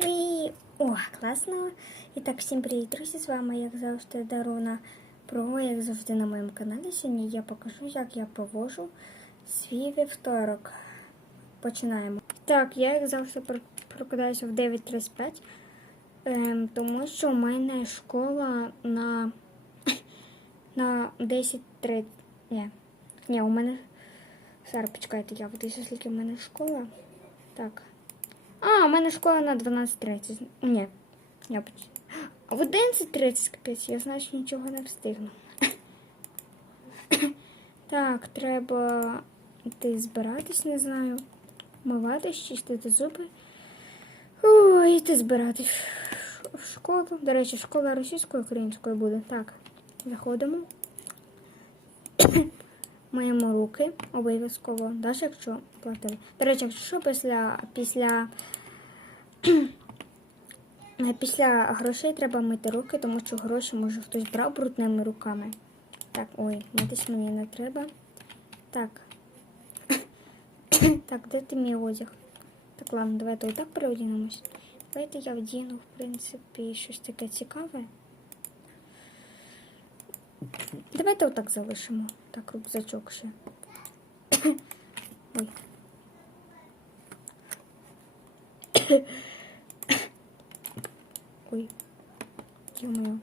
І о, класно. І так, всім привіт, друзі! З вами, як завжди, Даруна Про, як завжди на моєму каналі. Сьогодні я покажу, як я провожу свій вівторок. Починаємо. Так, я як завжди прокидаюся в 9.35, ем, тому що у мене школа на, на 10.30. Ні, ні, у мене. Зараз почекайте, я буду скільки в мене школа. Так. А, у мене школа на 12.30. Ні. Я поч... А в 11.30 капець, я значить нічого не встигну. так, треба йти збиратись, не знаю. Миватись, чистити зуби. Ой, йти збиратись в школу. До речі, школа російською українською буде. Так, заходимо. Миємо руки обов'язково, навіть якщо платили. До речі, якщо що, після, після, після грошей треба мити руки, тому що гроші може хтось брав брудними руками. Так, ой, митись мені не треба. Так. так, де ти мій одяг? Так, ладно, давайте отак переодінемось. Давайте я вдіну, в принципі, щось таке цікаве. Давайте отак залишимо. Так, рюкзачок ще. Ой. Ой. Йо-моє.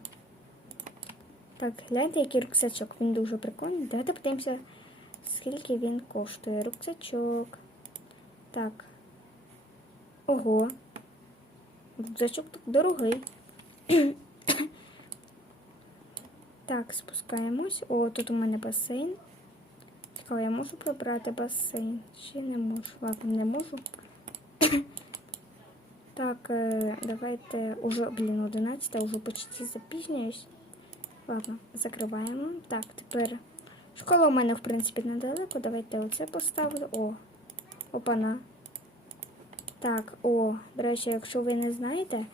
Так, гляньте, який рюкзачок. Він дуже прикольний. Давайте подивимося, скільки він коштує. Рюкзачок. Так. Ого. Рюкзачок так дорогий. Так, спускаємось. О, тут у мене басейн. Цікаво, я можу прибрати басейн? Чи не можу? Ладно, не можу. так, е, давайте уже, блін, 11, уже почти запізнююсь. Ладно, закриваємо. Так, тепер школа у мене, в принципі, недалеко. Давайте оце поставлю. О, опана. Так, о, до речі, якщо ви не знаєте,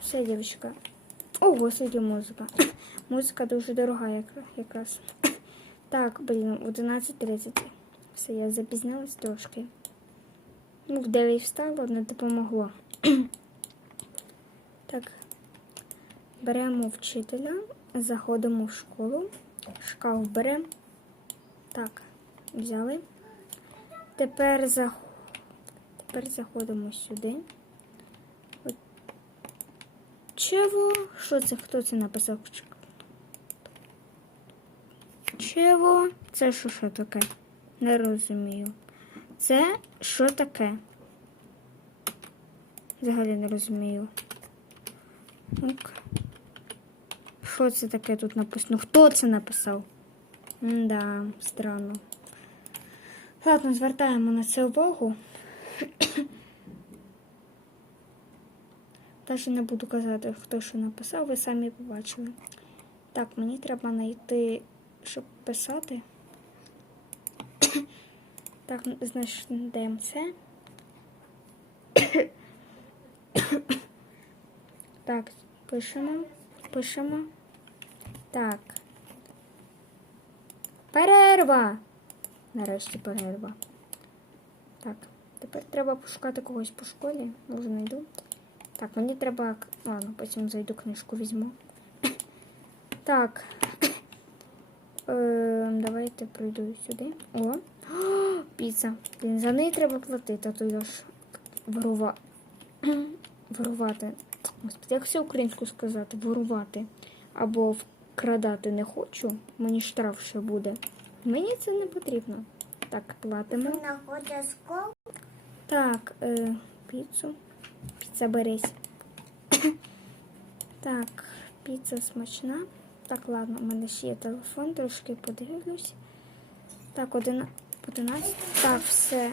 все, дівчинка. О, господи, музика. Музика дуже дорога якраз. Так, блін, 11.30. Все, я запізнилась трошки. Ну, в 9 встала, не допомогло. так, беремо вчителя, заходимо в школу, шкаф беремо. Так, взяли. Тепер, зах... Тепер заходимо сюди. Чого? Що це? Хто це написав? Чого? Це що, що таке? Не розумію. Це що таке? Взагалі не розумію. Так. Що це таке тут написано? Хто це написав? Да, странно. Ладно, звертаємо на це увагу. Навіть не буду казати, хто що написав, ви самі побачили. Так, мені треба знайти, щоб писати. так, значить, даємо це. так, пишемо, пишемо. Так. Перерва! Нарешті перерва. Так, тепер треба пошукати когось по школі. Може, знайду. Так, мені треба. Ладно, потім зайду книжку візьму. Так. Е, давайте пройду сюди. О! Піца. За неї треба платити, а то я ж ворува... ворувати. Господи, як все українською сказати? Ворувати. Або вкрадати не хочу. Мені штраф ще буде. Мені це не потрібно. Так, платимо. Находя скол, Так, е, піцу. Піца берись. так, піца смачна. Так, ладно, у мене ще є телефон, трошки подивлюсь. Так, 11. Так, все.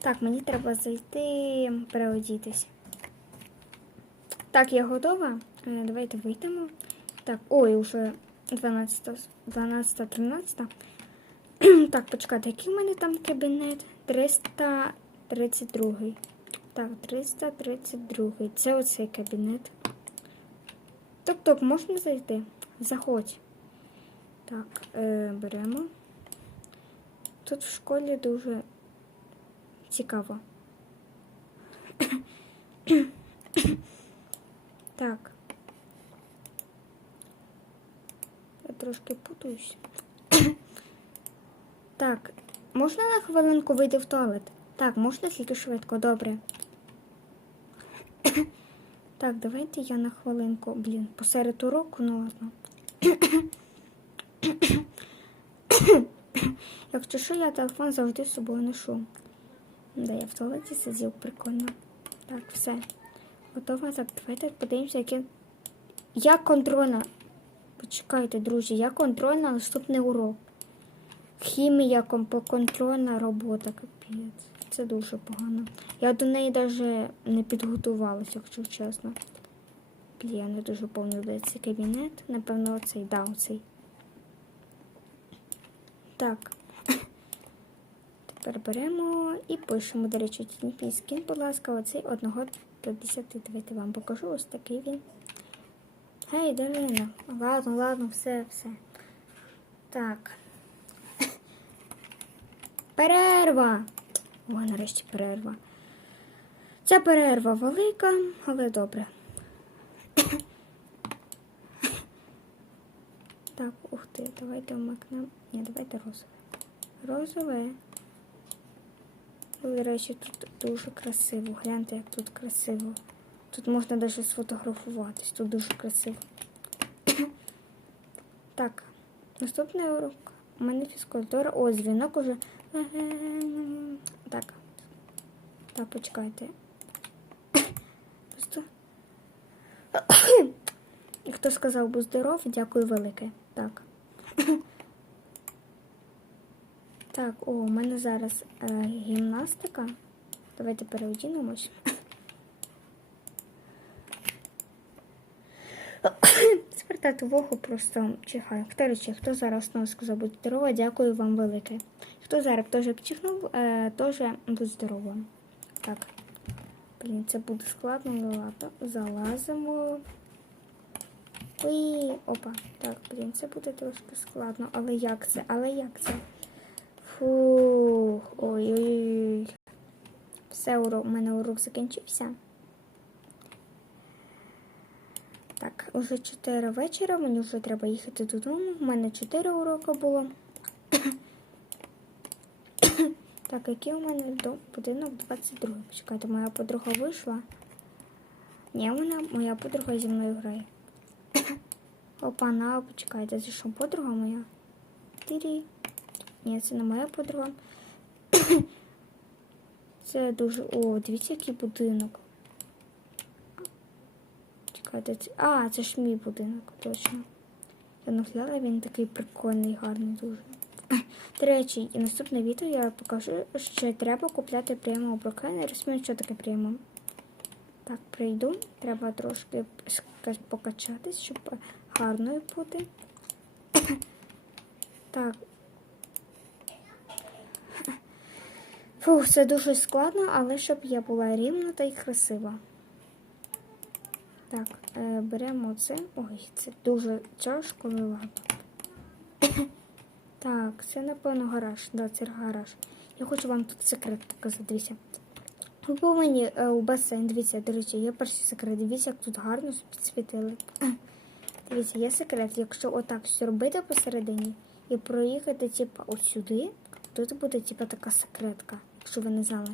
Так, мені треба зайти, переодітись. Так, я готова. Е, Давайте вийдемо. Так, ой, уже 12, 12, 13. Так, почекайте, який в мене там кабінет? 332. Так, 332. Це оцей кабінет. Топ-топ, можна зайти? Заходь. Так, е, беремо. Тут в школі дуже цікаво. Так. Я трошки путаюсь. так, можна на хвилинку вийти в туалет? Так, можна тільки швидко, добре. Так, давайте я на хвилинку, блін, посеред уроку, ну ладно. Якщо що, я телефон завжди з собою ношу. Да, я в туалеті сидів, прикольно. Так, все. Готова. Так, давайте подивимося, яке. Я контрольна. Почекайте, друзі, я контрольна наступний урок. Хімія, контрольна робота, капець. Це дуже погано. Я до неї навіть не підготувалася, якщо чесно. Блін, я не дуже пам'ятаю цей кабінет. Напевно, оцей, да, оцей. Так. Тепер беремо і пишемо, до речі, тінький скін, будь ласка, оцей 1 до 10. Давайте вам покажу. Ось такий він. Гей, Дарина. Ладно, ладно, все, все. Так. Перерва. О, нарешті перерва. Ця перерва велика, але добре. Так, ух ти, давайте вмикнемо. Ні, давайте розове. Розове. До речі, тут дуже красиво. Гляньте, як тут красиво. Тут можна навіть сфотографуватись, тут дуже красиво. так, наступний урок. У мене фізкультура. О, дзвінок уже. Так. Почекайте. Просто. Хто сказав був здоров, дякую велике. Так. Так, о, у мене зараз е, гімнастика. Давайте переодінемось. Звертати увагу просто чихаю. Речі, хто зараз знову сказав будь здорова, дякую вам велике. Хто зараз теж чихнув, е, теж будь здоровим. Так. Блін, це буде складно, ну ладно. Залазимо. Ой, опа. Так, блін, це буде трошки складно. Але як це? Але як це? Фух, ой-ой-ой. Все, урок, у мене урок закінчився. Так, уже 4 вечора, мені вже треба їхати додому. У мене 4 уроки було. Так, який у мене до будинок 22. Почекайте, моя подруга вийшла. Ні, вона, моя подруга зі мною грає. Опа, на, почекайте, це що подруга моя? Тирі. Ні, це не моя подруга. Це дуже... О, дивіться, який будинок. Чекайте, це... А, це ж мій будинок, точно. Я нагляла, він такий прикольний, гарний дуже. До речі, і наступне відео я покажу, що треба купляти прямо брокени. Розумію, що таке прямо. Так, прийду. Треба трошки покачатись, щоб гарною бути. Так. Фух, це дуже складно, але щоб я була рівна та й красива. Так, е, беремо це. Ой, це дуже тяжко, але ладно. так, це, напевно, гараж. Да, це гараж. Я хочу вам тут секрет показати. Дивіться. Ви повинні е, у басейн, дивіться, до речі, є перший секрет. Дивіться, як тут гарно підсвітили. Дивіться, є секрет. Якщо отак все робити посередині і проїхати, типу, от сюди, тут буде, типу, така секретка, якщо ви не знали.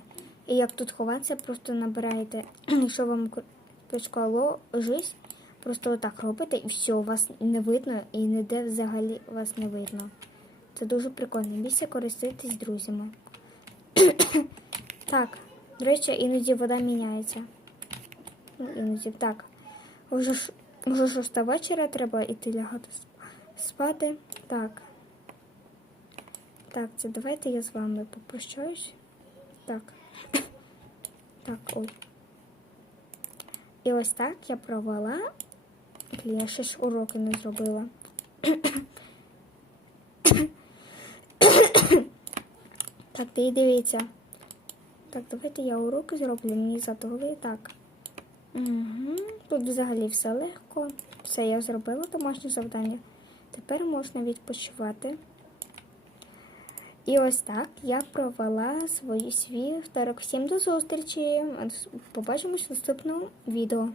І як тут ховатися, просто набираєте, якщо вам печкало жизнь, просто отак робите і все, вас не видно і ніде взагалі вас не видно. Це дуже прикольно. Більше користуйтесь друзями. так, до речі, іноді вода міняється. Ну, іноді так. Вже ж шоста вечора, треба йти лягати спати. Так. Так, це давайте я з вами попрощаюсь. Так. Так, ой. І ось так я провела. Я ще ж уроки не зробила. Так, ти дивіться. Так, давайте я уроки зроблю, мені задали так. Угу. Тут взагалі все легко. Все, я зробила домашнє завдання. Тепер можна відпочивати. І ось так я провела свої свій второк. Всім до зустрічі. Побачимось в наступному відео.